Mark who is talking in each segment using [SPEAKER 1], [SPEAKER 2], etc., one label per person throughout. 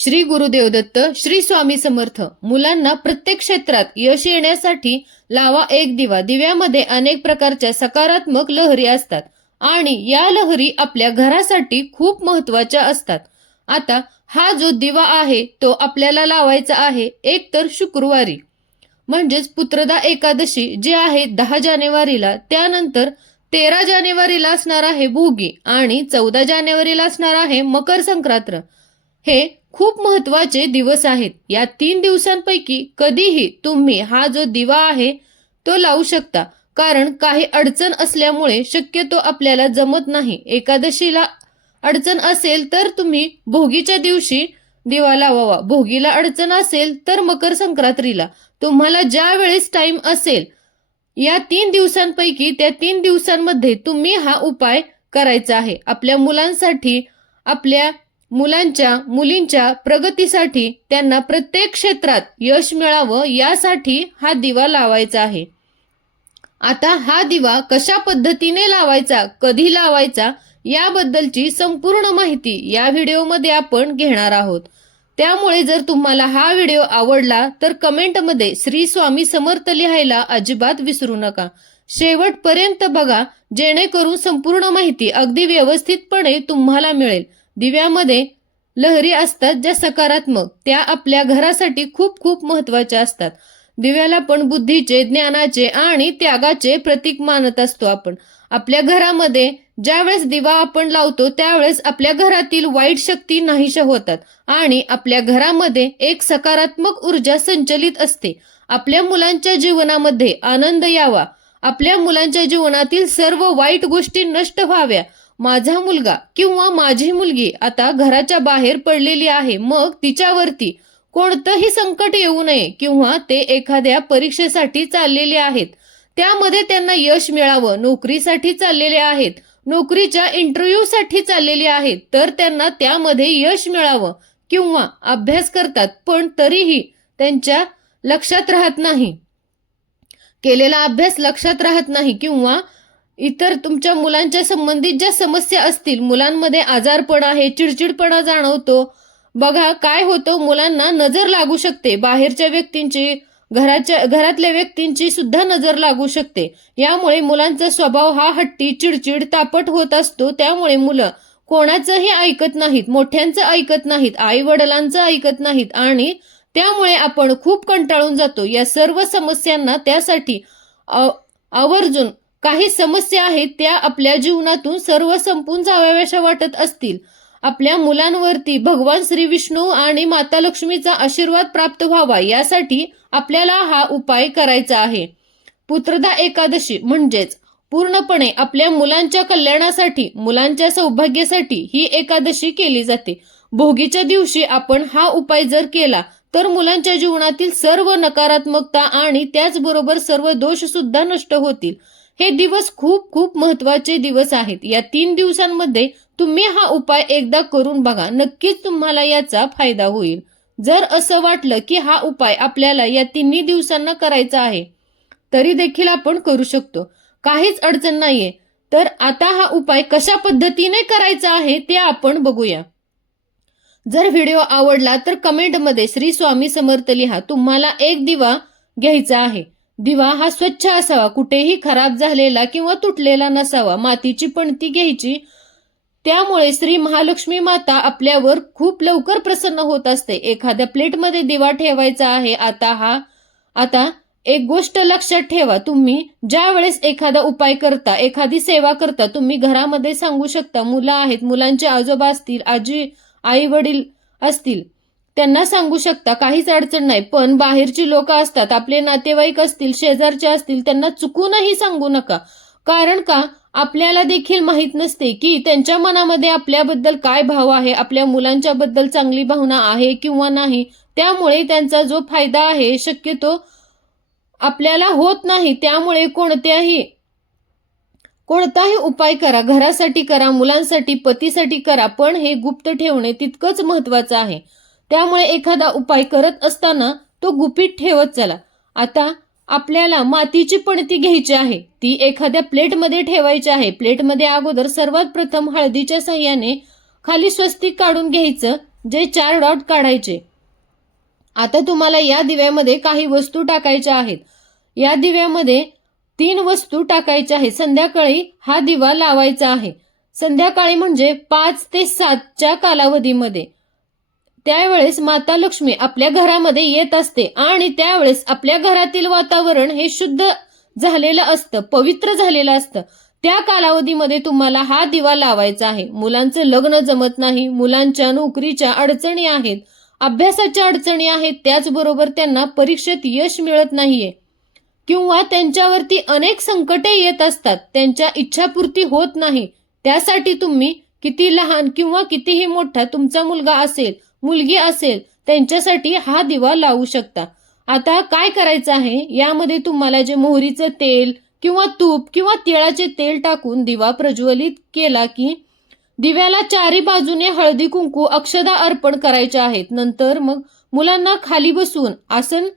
[SPEAKER 1] श्री गुरुदेव दत्त श्री स्वामी समर्थ मुलांना प्रत्येक क्षेत्रात यश येण्यासाठी लावा एक दिवा. दिव्यामध्ये अनेक प्रकारच्या सकारात्मक लहरी असतात आणि या लहरी आपल्या घरासाठी खूप महत्त्वाच्या असतात. आता हा जो दिवा आहे तो आपल्याला लावायचा आहे एक तर शुक्रवारी. म्हणजेच पुत्रदा एकादशी जे आहे दहा जानेवारीला त्यानंतर तेरा जानेवारीला असणार आहे भोगी आणि चौदा जानेवारीला असणार आहे मकर संक्रांत. हे खूप महत्त्वाचे दिवस आहेत. या तीन दिवसांपैकी कधीही तुम्ही हा जो दिवा आहे तो लावू शकता. कारण काही अडचण असल्यामुळे शक्यतो आपल्याला जमत नाही. एकादशीला अडचण असेल तर तुम्ही भोगीच्या दिवशी दिवा लावावा. भोगीला अडचण असेल तर मकर संक्रांतीला. तुम्हाला ज्या वेळेस टाइम असेल या तीन दिवसांपैकी त्या तीन दिवसांमध्ये तुम्ही हा उपाय करायचा आहे. आपल्या मुलांसाठी आपल्या मुलांच्या मुलींच्या प्रगतीसाठी त्यांना प्रत्येक क्षेत्रात यश मिळावं यासाठी हा दिवा लावायचा आहे. आता हा दिवा कशा पद्धतीने लावायचा कधी लावायचा याबद्दलची संपूर्ण माहिती या व्हिडिओमध्ये आपण घेणार आहोत. त्यामुळे जर तुम्हाला हा व्हिडिओ आवडला तर कमेंटमध्ये श्री स्वामी समर्थ लिहायला अजिबात विसरू नका. शेवटपर्यंत बघा जेणेकरून संपूर्ण माहिती अगदी व्यवस्थितपणे तुम्हाला मिळेल. दिव्यामध्ये लहरी असतात ज्या सकारात्मक त्या आपल्या घरासाठी खूप खूप महत्त्वाच्या असतात. दिव्याला पण बुद्धीचे ज्ञानाचे आणि त्यागाचे प्रतीक मानत असतो आपण. आपल्या घरामध्ये ज्यावेळेस दिवा आपण लावतो त्यावेळेस आपल्या घरातील वाईट शक्ती नाहीशा होतात आणि आपल्या घरामध्ये एक सकारात्मक ऊर्जा संचलित असते. आपल्या मुलांच्या जीवनामध्ये आनंद यावा. आपल्या मुलांच्या जीवनातील सर्व वाईट गोष्टी नष्ट व्हाव्या. माझा मुलगा किंवा माझी मुलगी आता घराच्या बाहेर पडलेली आहे मग तिच्यावरती कोणतंही संकट येऊ नये किंवा ते एखाद्या परीक्षेसाठी चाललेले आहेत. त्यामध्ये त्यांना यश मिळावं नोकरीसाठी चाललेले आहेत नोकरीच्या इंटरव्ह्यूसाठी चाललेले आहेत तर त्यांना त्यामध्ये यश मिळावं किंवा अभ्यास करतात पण तरीही त्यांच्या लक्षात राहत नाही. केलेला अभ्यास लक्षात राहत नाही किंवा इतर तुमच्या मुलांच्या संबंधित ज्या समस्या असतील मुलांमध्ये आजारपण आहे चिडचिडपणा जाणवतो. बघा काय होतं मुलांना नजर लागू शकते. बाहेरच्या व्यक्तींची घराच्या घरातल्या व्यक्तींची सुद्धा नजर लागू शकते. यामुळे मुलांचा स्वभाव हा हट्टी चिडचिड तापट होत असतो. त्यामुळे मुलं कोणाचंही ऐकत नाहीत मोठ्यांचं ऐकत नाहीत आई वडिलांचं ऐकत नाहीत आणि त्यामुळे आपण खूप कंटाळून जातो. या सर्व समस्यांना त्यासाठी आवर्जून काही समस्या आहेत त्या आपल्या जीवनातून सर्व संपून जाव्याशा वाटत असतील. आपल्या मुलांवरती भगवान श्री विष्णू आणि माता लक्ष्मीचा आशीर्वाद प्राप्त व्हावा यासाठी आपल्याला हा उपाय करायचा आहे. पुत्रदा एकादशी म्हणजेच पूर्णपणे आपल्या मुलांच्या कल्याणासाठी मुलांच्या सौभाग्यासाठी ही एकादशी केली जाते. भोगीच्या दिवशी आपण हा उपाय जर केला तर मुलांच्या जीवनातील सर्व नकारात्मकता आणि त्याचबरोबर सर्व दोष सुद्धा नष्ट होतील. हे दिवस खूप खूप महत्त्वाचे दिवस आहेत. या तीन दिवसांमध्ये तुम्ही हा उपाय एकदा करून बघा. नक्कीच तुम्हाला याचा फायदा होईल. जर असं वाटलं की हा उपाय आपल्याला या तिन्ही दिवसांना करायचा आहे तरी देखील आपण करू शकतो. काहीच अडचण नाहीये. तर आता हा उपाय कशा पद्धतीने करायचा आहे ते आपण बघूया. जर व्हिडिओ आवडला तर कमेंटमध्ये श्री स्वामी समर्थ लिहा. तुम्हाला एक दिवा घ्यायचा आहे. दिवा हा स्वच्छ असावा कुठेही खराब झालेला किंवा तुटलेला नसावा मातीची पणती घ्यायची. त्यामुळे श्री महालक्ष्मी माता आपल्यावर खूप लवकर प्रसन्न होत असते. एखाद्या प्लेटमध्ये दिवा ठेवायचा आहे आता हा आता एक गोष्ट लक्षात ठेवा. तुम्ही ज्या वेळेस एखादा उपाय करता एखादी सेवा करता तुम्ही घरामध्ये सांगू शकता मुलं आहेत मुलांचे आजोबा असतील आजी आई वडील असतील त्यांना सांगू शकता काहीच अडचण नाही. पण बाहेरची लोक असतात आपले नातेवाईक असतील शेजारचे असतील त्यांना चुकूनही सांगू नका. कारण का? आपल्याला देखील माहीत नसते की त्यांच्या मनामध्ये आपल्याबद्दल काय भाव आहे आपल्या मुलांच्या बद्दल चांगली भावना आहे किंवा नाही त्यामुळे त्यांचा जो फायदा आहे शक्यतो आपल्याला होत नाही. त्यामुळे कोणत्याही कोणताही उपाय करा घरासाठी करा मुलांसाठी पतीसाठी करा पण हे गुप्त ठेवणे तितकंच महत्वाचं आहे. त्यामुळे एखादा उपाय करत असताना तो गुपित ठेवत चला. आता आपल्याला मातीची पणती घ्यायची आहे. ती एखाद्या प्लेटमध्ये ठेवायची आहे. प्लेटमध्ये अगोदर सर्वात प्रथम हळदीच्या साह्याने खाली स्वस्तिक काढून घ्यायचं जे चार डॉट काढायचे. आता तुम्हाला या दिव्यामध्ये काही वस्तू टाकायच्या आहेत. या दिव्यामध्ये तीन वस्तू टाकायच्या आहेत. संध्याकाळी हा दिवा लावायचा आहे. संध्याकाळी म्हणजे पाच ते सातच्या कालावधीमध्ये. त्यावेळेस माता लक्ष्मी आपल्या घरामध्ये येत असते आणि त्यावेळेस आपल्या घरातील वातावरण हे शुद्ध झालेलं असतं पवित्र झालेलं असतं. त्या कालावधीमध्ये तुम्हाला हा दिवा लावायचा आहे. मुलांचं लग्न जमत नाही मुलांच्या नोकरीच्या अडचणी आहेत अभ्यासाच्या अडचणी आहेत त्याचबरोबर त्यांना परीक्षेत यश मिळत नाहीये. किंवा त्यांच्यावरती अनेक संकटे येत असतात त्यांच्या इच्छापूर्ती होत नाही. त्यासाठी तुम्ही किती लहान किंवा कितीही मोठा तुमचा मुलगा असेल मुलगी असेल त्यांच्यासाठी हा दिवा लावू शकता. आता काय करायचं आहे? यामध्ये तुम्हाला जे मोहरीचं तेल किंवा तूप किंवा तिळाचे तेल टाकून दिवा प्रज्वलित केला की दिव्याला चारी बाजूने हळदी कुंकू अक्षदा अर्पण करायचे आहेत. नंतर मग मुलांना खाली बसून आसन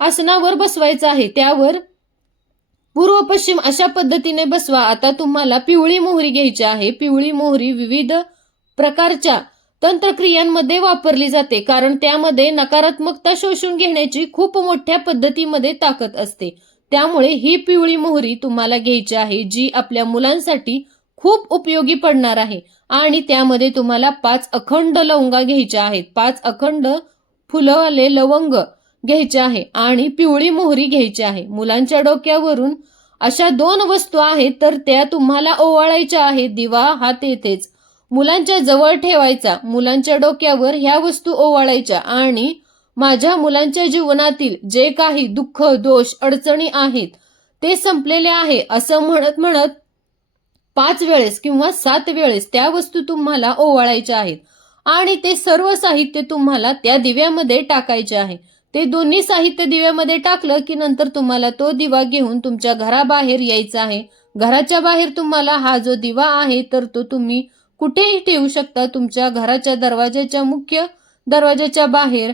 [SPEAKER 1] आसनावर बसवायचं आहे. त्यावर पूर्व पश्चिम अशा पद्धतीने बसवा. आता तुम्हाला पिवळी मोहरी घ्यायची आहे. पिवळी मोहरी विविध प्रकारच्या तंत्रक्रियांमध्ये वापरली जाते कारण त्यामध्ये नकारात्मकता शोषून घेण्याची खूप मोठ्या पद्धतीमध्ये ताकद असते. त्यामुळे ही पिवळी मोहरी तुम्हाला घ्यायची आहे जी आपल्या मुलांसाठी खूप उपयोगी पडणार आहे. आणि त्यामध्ये तुम्हाला पाच अखंड लवंगा घ्यायच्या आहेत. पाच अखंड फुलवाले लवंग घ्यायचे आहे आणि पिवळी मोहरी घ्यायची आहे. मुलांच्या डोक्यावरून अशा दोन वस्तू आहेत तर त्या तुम्हाला ओवाळायच्या आहेत. दिवा हा तेथेच. मुलांच्या जवळ ठेवायचा मुलांच्या डोक्यावर ह्या वस्तू ओवाळायच्या आणि माझ्या मुलांच्या जीवनातील जे काही दुःख दोष अडचणी आहेत ते संपलेले आहे असं म्हणत म्हणत पाच वेळेस किंवा सात वेळेस त्या वस्तू तुम्हाला ओवाळायच्या आहेत आणि ते सर्व साहित्य तुम्हाला त्या दिव्यामध्ये टाकायचे आहे. ते दोन्ही साहित्य दिव्यामध्ये टाकलं की नंतर तुम्हाला तो दिवा घेऊन तुमच्या घराबाहेर यायचा आहे. घराच्या बाहेर तुम्हाला हा जो दिवा आहे तर तो तुम्ही कुठेही ठेवू शकता तुमच्या घराच्या दरवाजाच्या मुख्य दरवाजाच्या बाहेर.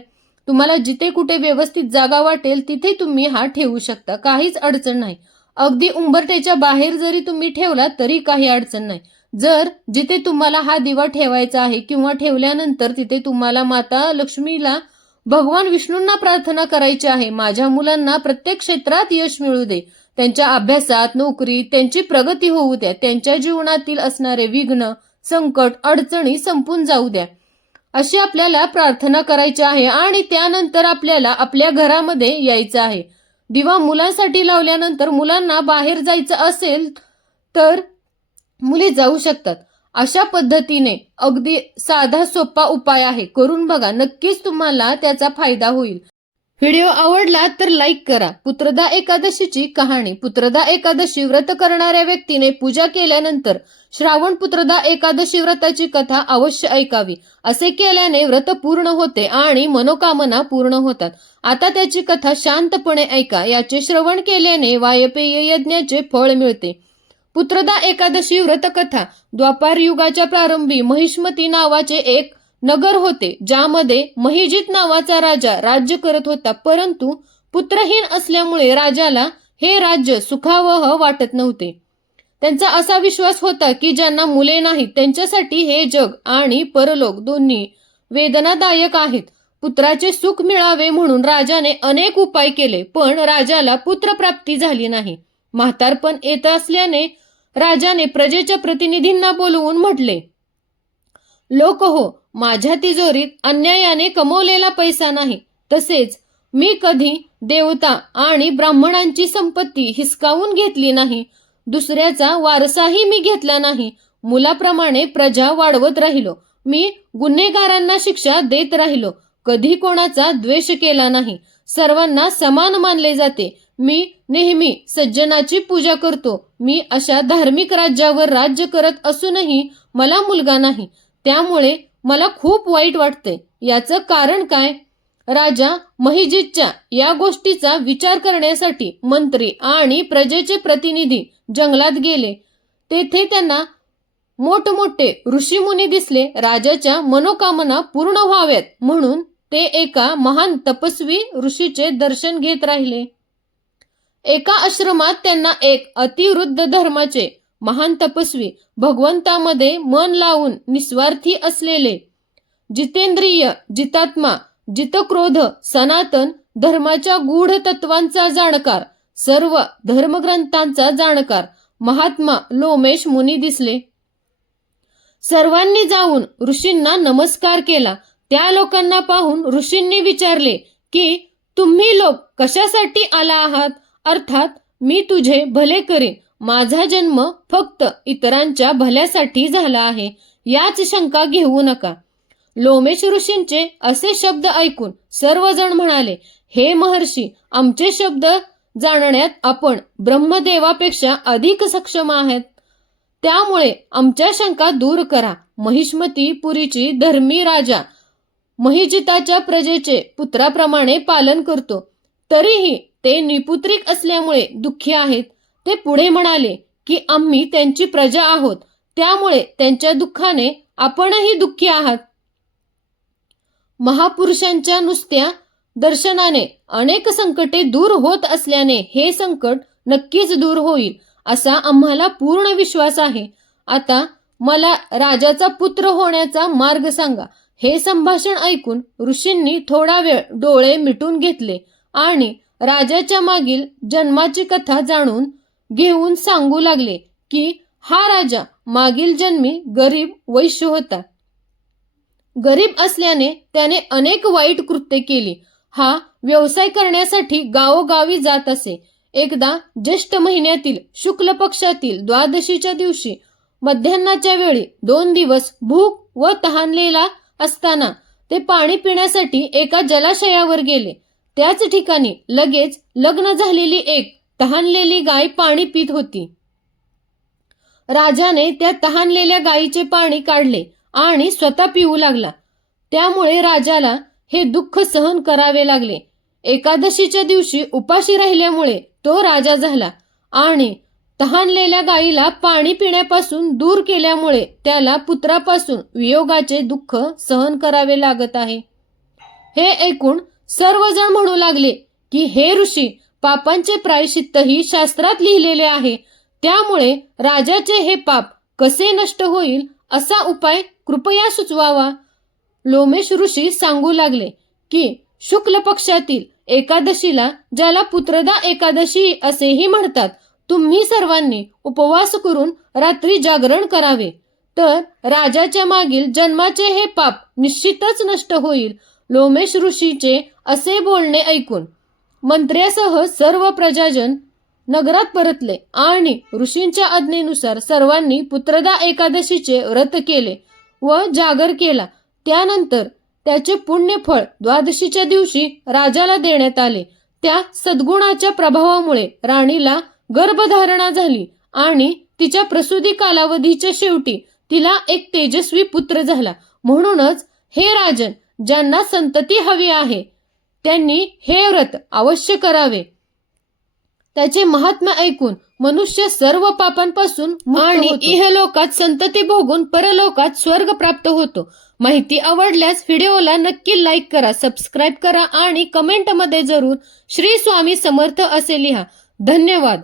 [SPEAKER 1] तुम्हाला जिथे कुठे व्यवस्थित जागा वाटेल तिथे तुम्ही हा ठेवू शकता. काहीच अडचण नाही. अगदी उंबरठ्याच्या बाहेर जरी तुम्ही ठेवला तरी काही अडचण नाही. जर जिथे तुम्हाला हा दिवा ठेवायचा आहे किंवा ठेवल्यानंतर तिथे तुम्हाला माता लक्ष्मीला भगवान विष्णूंना प्रार्थना करायची आहे माझ्या मुलांना प्रत्येक क्षेत्रात यश मिळू दे. त्यांच्या अभ्यासात नोकरीत त्यांची प्रगती होऊ द्या. त्यांच्या जीवनातील असणारे विघ्न संकट अडचणी संपून जाऊ द्या. अशी आपल्याला प्रार्थना करायची आहे आणि त्यानंतर आपल्याला आपल्या घरामध्ये यायचं आहे. दिवा मुलांसाठी लावल्यानंतर मुलांना बाहेर जायचं असेल तर मुली जाऊ शकतात. अशा पद्धतीने अगदी साधा सोपा उपाय आहे. करून बघा. नक्कीच तुम्हाला त्याचा फायदा होईल. व्हिडिओ आवडला तर लाईक करा. पुत्रदा एकादशीची कहाणी. पुत्रदा एकादशी व्रत करणाऱ्या व्यक्तीने पूजा केल्यानंतर श्रावण पुत्रदा एकादशी व्रताची कथा अवश्य ऐकावी. असे केल्याने व्रत पूर्ण होते आणि मनोकामना पूर्ण होतात. आता त्याची कथा शांतपणे ऐका. याचे श्रवण केल्याने वायपेय यज्ञाचे फळ मिळते. पुत्रदा एकादशी व्रतकथा द्वापार युगाच्या प्रारंभी महिष्मती नावाचे एक नगर होते ज्यामध्ये महिजित नावाचा राजा राज्य करत होता परंतु पुत्रहीन असल्यामुळे राजाला हे राज्य सुखावह वाटत नव्हते. त्यांचा असा विश्वास होता की ज्यांना मुले नाहीत त्यांच्यासाठी हे जग आणि परलोक दोन्ही वेदनादायक आहेत. पुत्राचे सुख मिळावे म्हणून राजाने अनेक उपाय केले पण राजाला पुत्रप्राप्ती झाली नाही. म्हातारपण येत असल्याने राजाने प्रजेच्या प्रतिनिधींना बोलवून म्हटले लोक हो माझ्या तिजोरीत अन्यायाने कमवलेला पैसा नाही. तसेच मी कधी देवता आणि ब्राह्मणांची संपत्ती हिसकावून घेतली नाही. दुसऱ्याचा वारसाही मी घेतला नाही. मुलाप्रमाणे प्रजा वाढवत राहिलो. मी गुन्हेगारांना शिक्षा देत राहिलो. कधी कोणाचा द्वेष केला नाही. सर्वांना समान मानले जाते. मी नेहमी सज्जनाची पूजा करतो. मी अशा धार्मिक राज्यावर राज्य करत असूनही मला मुलगा नाही. त्यामुळे मला खूप वाईट वाटते याचं कारण काय? राजा महिजितच्या या गोष्टीचा विचार करण्यासाठी मंत्री आणि प्रजेचे प्रतिनिधी जंगलात गेले. तेथे त्यांना मोठमोठे ऋषीमुनी दिसले. राजाच्या मनोकामना पूर्ण व्हाव्यात म्हणून ते एका महान तपस्वी ऋषीचे दर्शन घेत राहिले. एका आश्रमात त्यांना एक अतिवृद्ध धर्माचे महान तपस्वी भगवंतामध्ये मन लावून निस्वार्थी असलेले जितेंद्रिय जितात्मा जितक्रोध सनातन धर्माच्या गूढ तत्वांचा जाणकार सर्व धर्मग्रंथांचा जाणकार महात्मा लोमेश मुनी दिसले. सर्वांनी जाऊन ऋषींना नमस्कार केला. त्या लोकांना पाहून ऋषींनी विचारले की तुम्ही लोक कशासाठी आला आहात? अर्थात मी तुझे भले करीन माझा जन्म फक्त इतरांच्या भल्यासाठी झाला आहे याच शंका घेऊ नका. लोमेश ऋषींचे असे शब्द ऐकून सर्वजण म्हणाले हे महर्षी आमचे शब्द जाणण्यात आपण ब्रह्मदेवापेक्षा अधिक सक्षम आहेत. त्यामुळे आमच्या शंका दूर करा. महिष्मती पुरीची धर्मी राजा महिजिताच्या प्रजेचे पुत्राप्रमाणे पालन करतो. तरीही ते निपुत्रिक असल्यामुळे दुःखी आहेत. ते पुढे म्हणाले की आम्ही त्यांची प्रजा आहोत. त्यामुळे त्यांच्या दुःखाने आपणही दुःखी आहात. महापुरुषांच्या नुसत्या दर्शनाने अनेक संकटे दूर होत असल्याने हे संकट नक्कीच दूर होईल असा आम्हाला पूर्ण विश्वास आहे. आता मला राजाचा पुत्र होण्याचा मार्ग सांगा. हे संभाषण ऐकून ऋषींनी थोडा वेळ डोळे मिटून घेतले आणि राजाच्या मागील जन्माची कथा जाणून घेऊन सांगू लागले की हा राजा मागील जन्मी गरीब वैश्य होता. गरीब असल्याने त्याने अनेक वाईट कृत्ये केली. हा व्यवसाय करण्यासाठी गावोगावी जात असे. एकदा ज्येष्ठ महिन्यातील शुक्ल पक्षातील द्वादशीच्या दिवशी मध्यान्नाच्या वेळी दोन दिवस भूक व तहानलेला असताना ते पाणी पिण्यासाठी एका जलाशयावर गेले. त्याच ठिकाणी लगेच लग्न झालेली एक तहानलेली गाय पाणी पित होती. राजाने त्या तहानलेल्या गायीचे पाणी काढले आणि स्वतः पिऊ लागला. त्यामुळे राजाला हे दुःख सहन करावे लागले. एकादशीच्या दिवशी उपाशी राहिल्यामुळे तो राजा झाला आणि तहानलेल्या गायीला पाणी पिण्यापासून दूर केल्यामुळे त्याला पुत्रापासून वियोगाचे दुःख सहन करावे लागत आहे. हे ऐकून सर्वजण म्हणू लागले की हे ऋषी पापांचे प्रायश्चित्तही शास्त्रात लिहिलेले आहे. त्यामुळे राजाचे हे पाप कसे नष्ट होईल असा उपाय कृपया सुचवावा. लोमेश ऋषी सांगू लागले की शुक्ल पक्षातील एकादशीला ज्याला पुत्रदा एकादशी असेही म्हणतात तुम्ही सर्वांनी उपवास करून रात्री जागरण करावे. तर राजाच्या मागील जन्माचे हे पाप निश्चितच नष्ट होईल. लोमेश ऋषीचे असे बोलणे ऐकून मंत्र्यासह सर्व प्रजाजन नगरात परतले आणि ऋषींच्या आज्ञेनुसार सर्वांनी पुत्रदा एकादशीचे व्रत केले व जागर केला. त्यानंतर त्याचे पुण्यफळ द्वादशीच्या दिवशी राजाला देण्यात आले. त्या सद्गुणाच्या प्रभावामुळे राणीला गर्भधारणा झाली आणि तिच्या प्रसूती कालावधीच्या शेवटी तिला एक तेजस्वी पुत्र झाला. म्हणूनच हे राजन ज्यांना संतती हवी आहे त्यांनी हे व्रत अवश्य करावे. त्याचे महात्म्य ऐकून मनुष्य सर्व पापांपासून मुक्त आणि इहलोकात संतती भोगून परलोकात स्वर्ग प्राप्त होतो. माहिती आवडल्यास व्हिडिओला नक्की लाईक करा सबस्क्राईब करा आणि कमेंटमध्ये जरूर श्री स्वामी समर्थ असे लिहा. धन्यवाद.